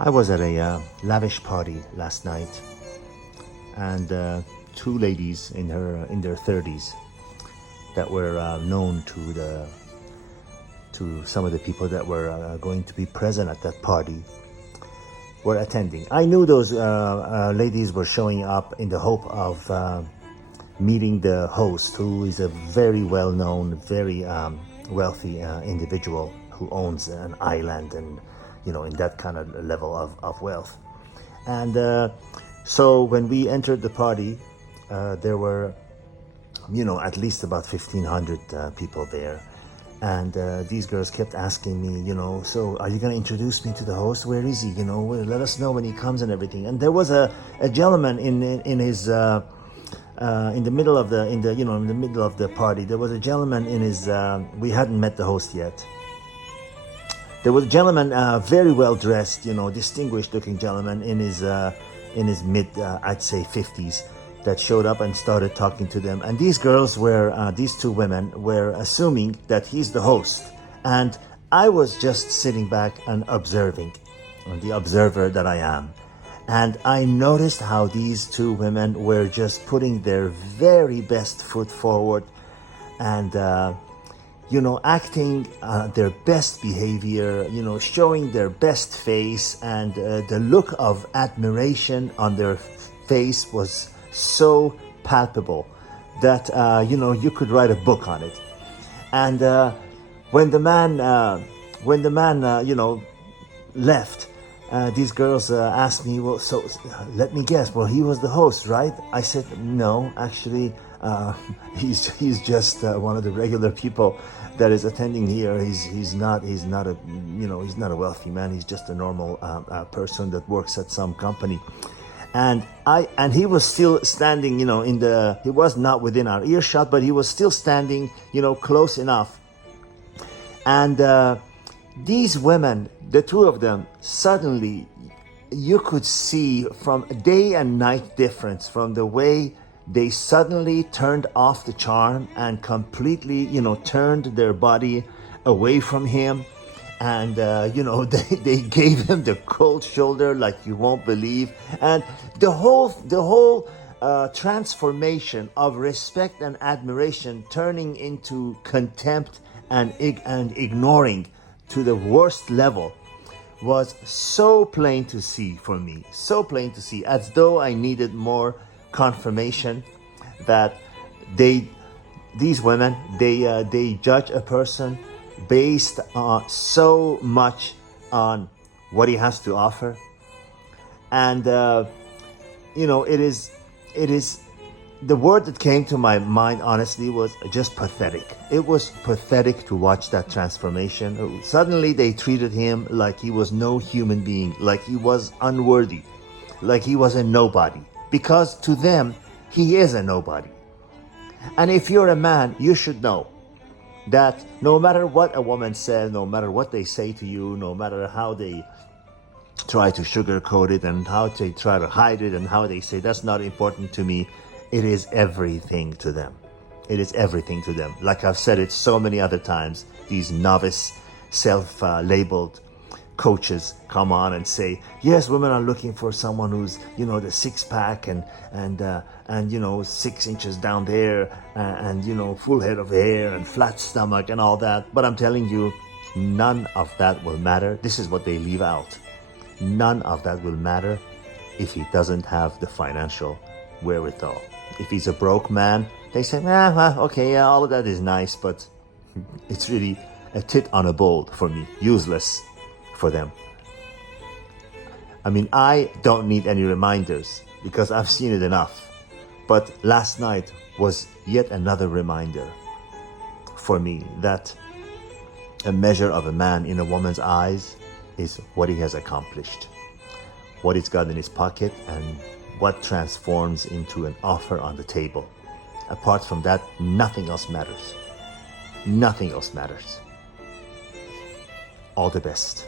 I was at a lavish party last night, and two ladies in their 30s that were known to some of the people that were going to be present at that party were attending. I knew those ladies were showing up in the hope of meeting the host, who is a very well-known, very wealthy individual who owns an island and, in that kind of level of wealth. And so when we entered the party, there were, at least about 1,500 people there. And these girls kept asking me, so are you going to introduce me to the host? Where is he? Let us know when he comes and everything. And there was a gentleman in his in the middle of the party. There was a gentleman in his. We hadn't met the host yet. There was a gentleman, very well dressed, distinguished looking gentleman in his mid, I'd say 50s, that showed up and started talking to them. And these girls were, these two women were assuming that he's the host. And I was just sitting back and observing, the observer that I am. And I noticed how these two women were just putting their very best foot forward and, acting their best behavior, showing their best face. And the look of admiration on their face was so palpable that you could write a book on it. And when the man left, these girls asked me, well, so let me guess, well, he was the host, right? I said, no, actually, he's just one of the regular people that is attending here. He's not a wealthy man. He's just a normal person that works at some company. And he was still standing, he was not within our earshot, but he was still standing, close enough. And these women, the two of them, suddenly you could see from day and night difference from the way they suddenly turned off the charm and completely, turned their body away from him. And, they gave him the cold shoulder like you won't believe. And the whole transformation of respect and admiration turning into contempt and ignoring to the worst level was so plain to see for me. So plain to see, as though I needed more confirmation that these women, they judge a person based on so much on what he has to offer. And it is the word that came to my mind, honestly, was just pathetic. It was pathetic to watch that transformation. Suddenly they treated him like he was no human being, like he was unworthy, like he was a nobody, because to them he is a nobody. And if you're a man, you should know that no matter what a woman says, no matter what they say to you, no matter how they try to sugarcoat it and how they try to hide it and how they say that's not important to me, it is everything to them. It is everything to them. Like I've said it so many other times, these novice, self-labeled coaches come on and say, yes, women are looking for someone who's, the six-pack and 6 inches down there and full head of hair and flat stomach and all that. But I'm telling you, none of that will matter. This is what they leave out. None of that will matter if he doesn't have the financial wherewithal. If he's a broke man, they say, okay, yeah, all of that is nice, but it's really a tit on a bowl for me, useless for them. I mean, I don't need any reminders because I've seen it enough. But last night was yet another reminder for me that a measure of a man in a woman's eyes is what he has accomplished, what he's got in his pocket, and what transforms into an offer on the table. Apart from that, nothing else matters. Nothing else matters. All the best.